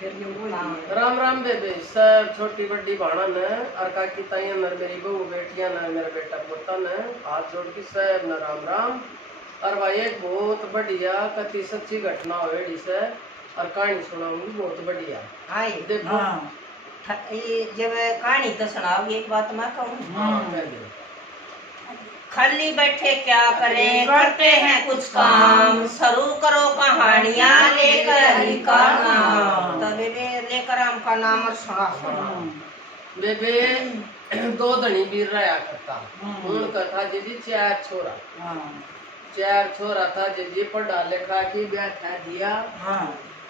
फिर ये वो राम राम बेबे सब छोटी बड़ी भाणा ने और काकी ताई नर मेरी बहू बेटियां ने मेरा बेटा पोता ने हाथ जोड़ के सब न राम राम। और भाई एक बहुत बढ़िया कति सच्ची घटना हुई से और कहानी सुनाऊंगी बहुत बढ़िया। हाय देखो हाँ ये जब कहानी तो सुनाओ एक बात मैं कहूँ। हाँ कहिए। खाली बैठे क्या करें करते हैं कुछ काम शुरू करो कहानियाँ लेकर हरि का नाम। तो बेबे लेकर हम का नाम और सुना बेबे दो धनी वीर रहा करता उनका था जी चार छोरा। चार छोरा था जी पढ़ा लिखा की व्याख्या दिया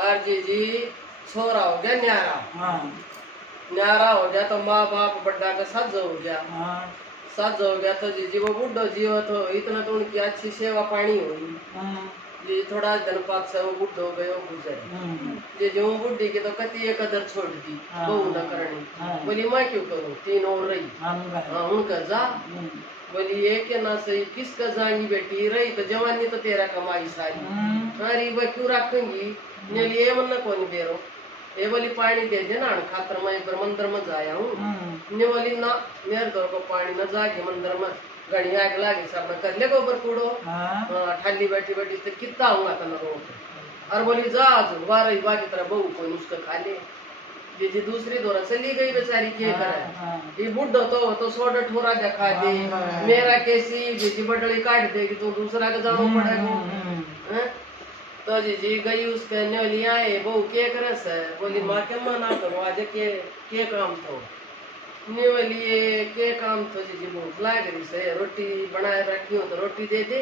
और जी छोरा हो गया न्यारा। न्यारा हो गया तो माँ बाप बड्डा का सज हो गया। सज हो गया तो जी वो बुढ़ो जीव तो इतना तो उनकी अच्छी सेवा पानी हुई जी थोड़ा दिन पाक से वो बुढ़ो गयो गुजर जो बुढ़ी के तो कति एक कदर छोड़ दी बहू न करनी। बोली मैं क्यों करूँ तीन और रही हाँ उनका जा। बोली ये के ना सही किसका जाएंगी बेटी रही तो जवानी तो तेरा कमाई सारी अरे वह क्यों रखेंगी नेली ये मन कौन बेरो ये बोली पानी दे देना खातर मैं एक मंदिर में जाया हूँ। ने बोली ना मेरे घर को पानी न जाके मंदिर में घड़ी आग लागे सब में कर ले गोबर कूड़ो ठाली बैठी बैठी तो कितना होगा तना रोक और बोली जा वार की तरह बहू कोई उसका खा ले जी दूसरी दौरा चली गई बेचारी के करे ये बुढ़ो तो सोडा ठोरा दिखा दे मेरा कैसी जी बटड़ी काट देगी तो दूसरा का जानो पड़ेगा। तो जी गई उसके न्योलिया बहू के करे से बोली माँ के मना करो आज के काम थो न्योलिए के काम थो जी भूख लाग रही से रोटी बनाए रखी हो तो रोटी दे दे।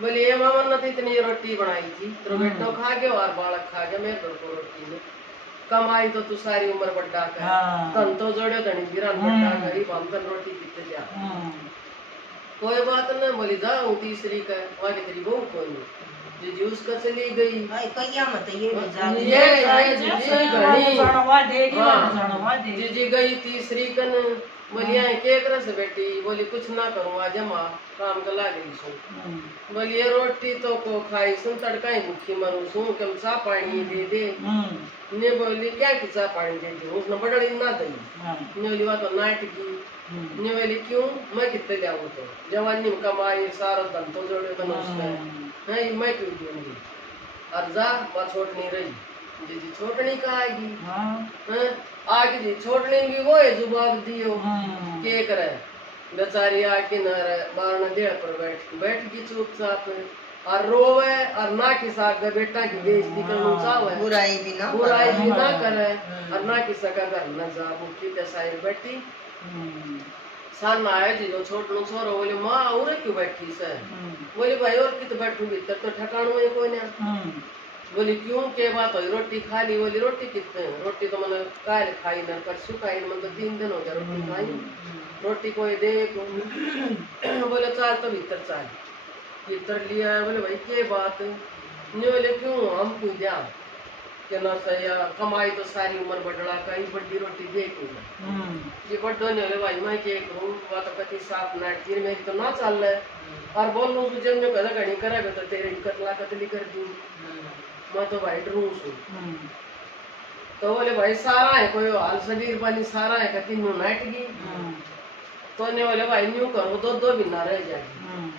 बोली ये मामा ने तो इतनी रोटी बनाई थी तो बेटो खा गया और बालक खा गया मेरे घर को रोटी में कमाई तो तू सारी उम्र बड्डा का धन तो जोड़े धनी गिरान बड्डा गरीब हम तन रोटी कितने जा कोई बात न बोली जाऊँ तीसरी का आगे तेरी बहू कोई जी उसका चली गई जी गई तीसरी कन बोलिया के कर से बेटी बोली कुछ ना करूँ आज माँ काम का लाग रही सू बोली ये रोटी तो को खाई सुन तड़का ही भूखी मरू सू कम सा पानी दे दे ने बोली क्या की चा पानी दे दी उसने बड़ड़ी ना दी ने बोली वो तो नाट की ने बोली क्यों मैं कितने ले आऊँ तो जवानी में कमाई सारा धन तो जोड़े तो नहीं मैं क्यों दूंगी और जा वह छोड़नी रही जी छोड़नी का आएगी आगे जी छोड़ने भी वो है जुबाब दियो के करे बेचारी आके न बारना देड़ पर बैठ की चुपचाप और रोवे और ना किसा का बेटा की बेइज्जती करना चाहे बुराई भी ना करे और ना किसा का घर न जा भूखी दसाई बैठी सान आए जी जो छोटनो छोरो बोले माँ और क्यों बैठी से बोले भाई और कित बैठू भीतर तो ठिकाणों में कोई ना बोली क्यों के बात हुई रोटी खा ली बोली रोटी कितने रोटी तो मैंने काल खाई ना परसों खाई मतलब तो 3 दिन हो गया रोटी खाई रोटी कोई दे बोले चाल तो भीतर लिया बोले भाई के बात नहीं बोले क्यों हम कोई दिया के ना सही कमाई तो सारी उम्र बड़ला का ही बड़ी रोटी दे ये बड्डो ने बोले भाई मैं के करूँ बात तो कति साफ नाट थी मेरी तो ना चल रहा है और बोल लूँ तुझे जो कदा घड़ी करेगा तो तेरे कतला कतली कर दूँ मैं तो भाई डरू सू तो बोले भाई सारा है कोई हाल शरीर पानी सारा है कति न्यू नाट की तो ने बोले भाई न्यू करो दो बिना रह जाएगी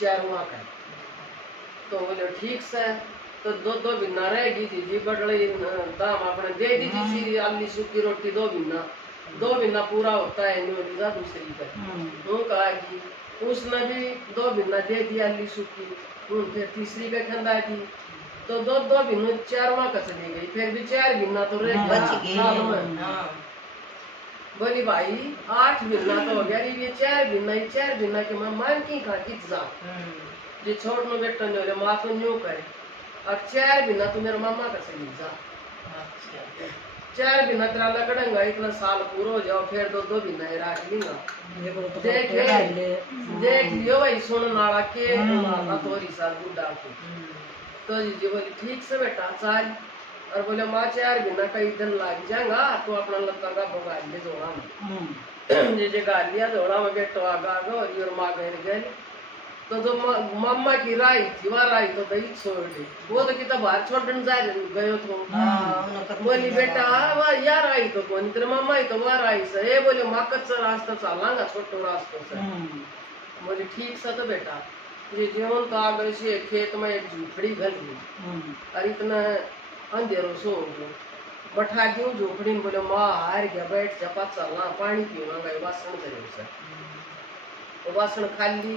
4 माह का तो बोले ठीक से तो दो बिना रहेगी जी बड़े दाम अपने दे दीजिए आली सूखी रोटी 2 बिना पूरा होता है न्यू जा दूसरी का वो कहा कि उसने भी 2 बिना दे दिया आली सूखी फिर तीसरी का खंदा की तो दो बिना 4 माह का चली गई फिर भी 4 बिना तो रह गया बोली भाई 8 बिना तो हो गया ये 4 बिना के मैं मान की खा कित जा जी छोड़ नो बेटा ने बोले माँ तो न्यू करे अब 4 बिना तो मेरे मामा का चली जा 4 बिना तेरा लगड़ेगा इतना साल पूरा हो जाओ फिर 2 बिना रख लेगा देख लियो भाई सुन नाला के तोरी साल बुढ़ा के तो जी बोली ठीक से बेटा चाल और बोले माँ 4 बिना कई दिन लग जाएगा तो अपना लत्ता का भगा ले जोड़ा में जे गाल लिया जोड़ा में बेटो आगा और माँ गए तो जो मम्मा की राई थी वह राई तो दही छोड़ दी वो तो कितना बाहर छोड़ने जा गयो तो बोली बेटा वा यार आई तो कोणी तर मम्मा आई तो वार आई से हे बोले माकच रास्ता चालांगा छोटो रास्तो से बोले ठीक सा तो बेटा ये जीवन तो आगे से खेत में एक झूपड़ी घर ली और इतना अंधेरो सो गयो बैठा क्यों झोपड़ी में बोले माँ हार गया बैठ जा पास चलना पानी पीना गए वासन करे उसे वो वासन खाली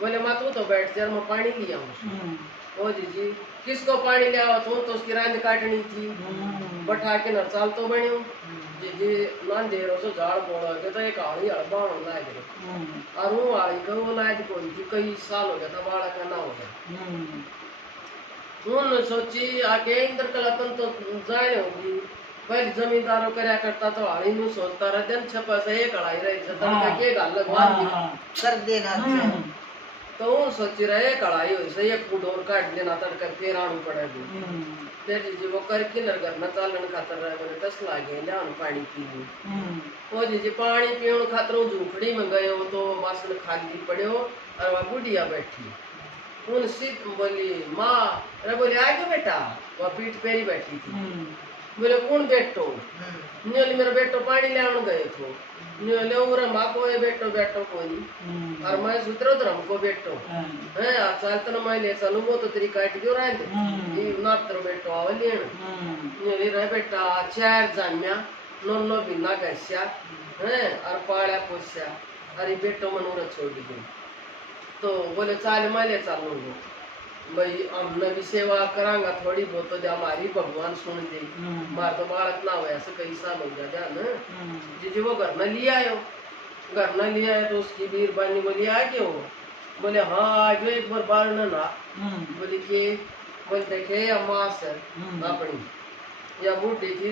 बोले माँ तू तो बैठ जा मैं पानी लिया हूँ ओ जी किसको पानी ले आवा तो उसकी रांद काटनी थी बैठा के न चाल तो बने जी नांदेरो सो झाड़ बोला के तो एक आड़ी हड़बाण लाग गए और वो आड़ी का वो लाद कोई थी कई साल हो गया था बाड़ा का ना हो गया उन्होंने सोची आगे इंद्र कलापन तो जाने होगी पहले जमींदारों करया करता तो हाड़ी नु सोचता रहा दिन छपा से एक हड़ाई रही जतन का के गाल लगवा कर देना तो वो सोची रहे कढ़ाई हो से एक फुट और काट देना तड़का फिर आणु पड़ेगी फिर जी वो कर किनर घर न चालन खातर रहे बोले तस लागे ले पानी पी ली वो जी पानी पीण खातर झूपड़ी में गयो तो बासन खाली पड़े और वह बुढ़िया बैठी उन सीत बोली माँ अरे बोले आ गयो बेटा वह पीठ पेरी बैठी थी बोले कौन बेटो न्योली मेरा बेटो पानी ले आने गए थे न्योले उरा माँ को ये बेटो बेटो कोई और मैं सुतरो तो हमको बेटो है आप चलते ना मैं ले चलूँ वो तो तेरी काट क्यों रहे थे ये ना तेरा बेटो आवे लेन न्योली रहे बेटा चार जामिया नोनो बिना गैस्या है और पाड़ा पोस्या अरे बेटो मनोरा छोड़ दी तो बोले चाल मैं ले चलूँगा भाई हमने भी सेवा करांगा थोड़ी बहुत तो जा हमारी भगवान सुन दे मार तो बालक ना हो ऐसे कई साल हो गया जान जी वो घर न लिया आयो घर न लिया है तो उसकी वीर बानी बोली आ गए हो बोले हाँ आ गए एक बार बार ना बोली कि बोल देखे अम्मा सर अपनी या बूढ़ी थी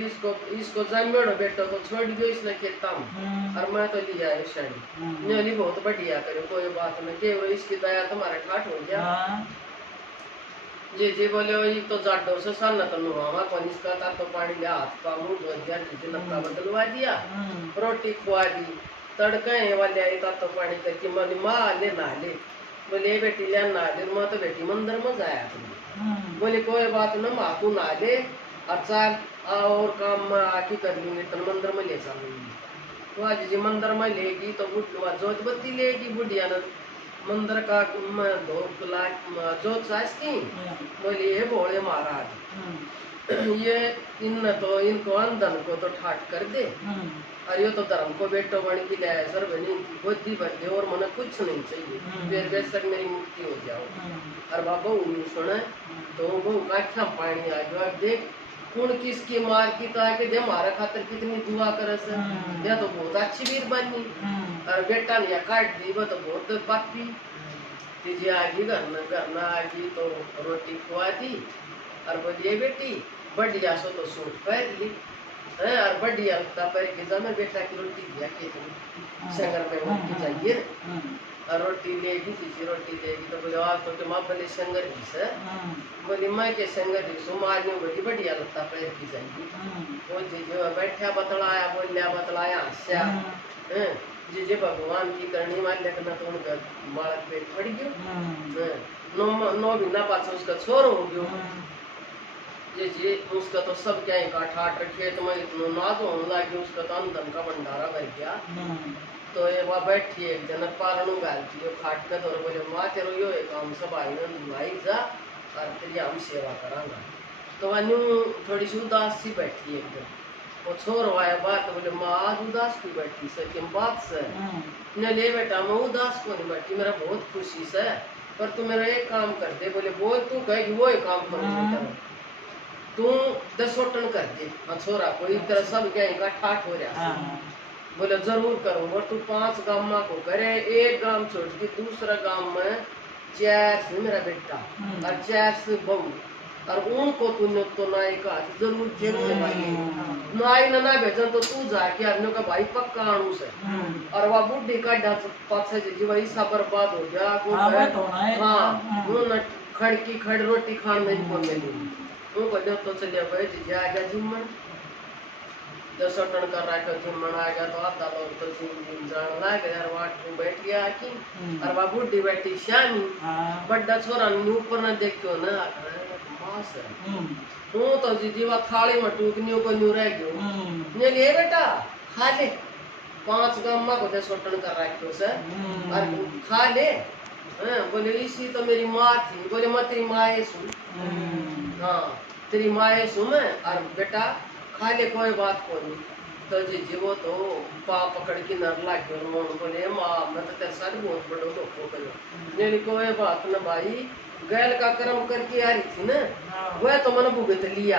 इसको जन्मेड़ो बेटो तो छोड़ दो इसने खेता में और मैं तो लिया है शादी न्योली बहुत बढ़िया करे कोई बात नहीं केवल इसकी दया तुम्हारा ठाट हो गया जी बोले वही तो जाडो से साल तो नुहावा पानी का था तो पानी ले हाथ का मुंह धो दिया जी नक्का बदलवा दिया रोटी खुआ दी तड़का वाले आई था तो पानी करके बोली माँ ले ना ले बोले बेटी ले ना ले मैं तो बेटी मंदिर में जाया बोले कोई बात न माँ तू ना ले अच्छा और काम में आके कर लूंगी तो मंदिर में ले चलूंगी तो आज जी मंदिर में लेगी तो जोत बत्ती लेगी बुढ़िया न मंदिर का धूप जोत सास की बोली ये भोले महाराज ये इन तो इनको अंधन को तो ठाट कर दे और ये तो धर्म को बेटो बन की ले सर बनी बुद्धि भर दे और मन कुछ नहीं चाहिए फिर बेशक मेरी मुक्ति हो जाओ और बाबा उन्हें सुने तो वो आख्या पानी आ गया देख कौन किसकी मार की तो आके दे हमारा खातर कितनी दुआ करे से या तो बहुत अच्छी वीर बनी और बेटा ने काट दी वो तो बहुत पापी तीजी आगी घर आगी तो रोटी खुआ दी और बोलिए बेटी बढ़िया सो तो सूट पहन ली है और बढ़िया लगता पर के जमे बेटा की रोटी दिया खेत में संगर में रोटी चाहिए और रोटी लेगी तीजी रोटी लेगी तो बोले आज तो माँ बोले संगर की सर बोली मैं के संगर की सुमार बड़ी बढ़िया लगता पैर की जाएगी वो जी बैठा बतलाया बोलिया बतलाया हंस्या जी जी भगवान की करनी वाली लेकिन तो उनका बालक पेट पड़ गयो नो बिना पास उसका छोर हो गयो जी उसका तो सब क्या ही काट खेत में इतना नाज होने लगे उसका तो अंधन का भंडारा भर गया तो ये वहाँ बैठी एक जन पारणू गालती जो खाट कर तो बोले माँ तेरो यो एक काम सब आई भाई जा और तेरी हम सेवा करांगा तो वह थोड़ी सी उदास सी बैठी एकदम वो छोर आया बात बोले माँ आज उदास क्यों बैठी सर कि बात से न ले बेटा मैं उदास को नहीं बैठी मेरा बहुत खुशी से पर तू मेरा एक काम कर दे बोले बोल तू कहेगी वो एक काम करो तू 10 वोटन कर दे छोरा को एक तरह सब क्या इनका ठाठ हो रहा बोले जरूर करूँ और तू 5 गांव को करे एक गांव छोड़ के दूसरा गांव में 4 से मेरा बेटा और 4 से बहू और उनको तूने तो नाई का जरूर जरूर नाई ना भेजन तो तू जाके अन्यों का भाई पक्का आणू से और वह बुढ़ी का डांस पाछे जी वही सब बर्बाद हो गया हाँ वो खड़की खड़ रोटी खान नहीं बोल मिली उनको जब तो चलिए भाई जी आ गया जिम्मन 10 टन कर रहा है जिम्मन आ गया तो आधा लोग तो जिम जान ला गया यार वाट में बैठ गया आकी और वह बुढ़ी बैठी श्यामी बड़ा छोरा ऊपर न देखो ना खास है। हूँ तो जीवा थाली में टूकनियों को न्यू रह गयो। ने ले बेटा खा ले 5 गम्मा को दे सोटन कर रखो से और खा ले। बोले इसी तो मेरी माँ थी। बोले मैं तेरी माँ सुन। हाँ तेरी माँ सुन और बेटा खा ले कोई बात को नहीं। तो जी वो तो पा पकड़ के नर लाग गयो। बोले माँ मैं तो तेरे साथ बहुत बड़ो धोखो करो। ने कोई बात न भाई गैल का कर्म करके आ रही थी ना वह तो मैंने भुगत लिया।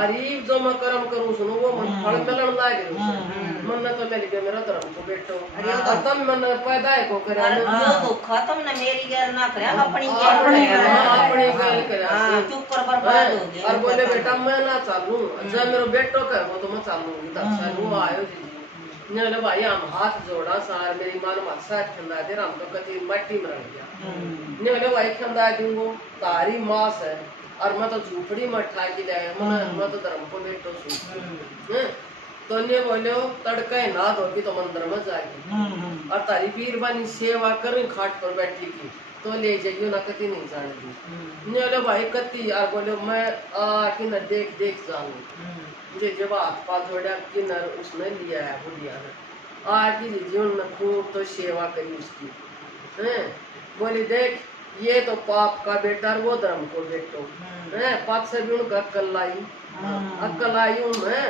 अरे जो मैं कर्म करूँ सुनो वो मन फल मिलन लाग मन तो मेरी के मेरा धर्म को बैठो। अरे तुम मन पैदा है को करे यो दुख तुमने मेरी गैर ना करे अपनी गैल करे चुप कर बर्बाद हो गए। और बोले बेटा मैं ना चालू जब मेरा बेटो का वो तो मैं चालूंगी तब से वो आयो जी ने बोले भाई हम हाथ जोड़ा सार मेरी मां मत साथ खंदा दे राम तो कति मट्टी में रह गया। ने बोले भाई खंदा दूंगो तारी मास है और मैं तो झूपड़ी में ठा के लाया मैं तो धर्म को बेटो सु। तो ने बोले तड़का ना धोगी तो मंदिर में जाएगी और तारी पीर बानी सेवा कर खाट पर बैठी की तो ले जाइयो ना कति नहीं जानेगी। ने बोले भाई कति यार बोले मैं कि न देख देख जानू मुझे जब हाथ पा जोड़ा कि नर उसने लिया है बुढ़िया ने आके जीवन में खूब तो सेवा करी उसकी हैं। बोली देख ये तो पाप का बेटा वो धर्म को बेटो है पाप से भी उनका अक्कल आई मैं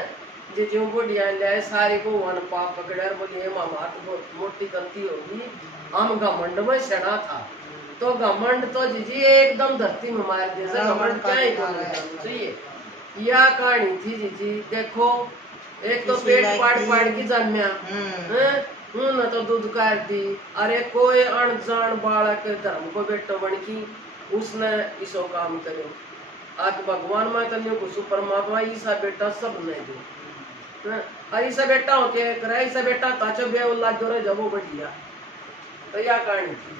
जो बुढ़िया ले सारी को वन पाप पकड़ा बोली मामा तो बहुत मोटी गलती होगी हम घमंड में सड़ा था तो घमंड तो जीजी एकदम धरती में मार दिया घमंड क्या ही चाहिए। यह कहानी थी जीजी देखो एक तो पेट पाड़ की जन्मया न तो दूध कर दी। अरे कोई अनजान बालक धर्म को बेटो बन की उसने इसो काम करो आज भगवान में तन्यो को परमात्मा ईसा बेटा सब नहीं दो अरे ईसा बेटा हो के करे ईसा बेटा ताचो बे उल्ला जोरे जबो बढ़िया। तो यह कहानी थी।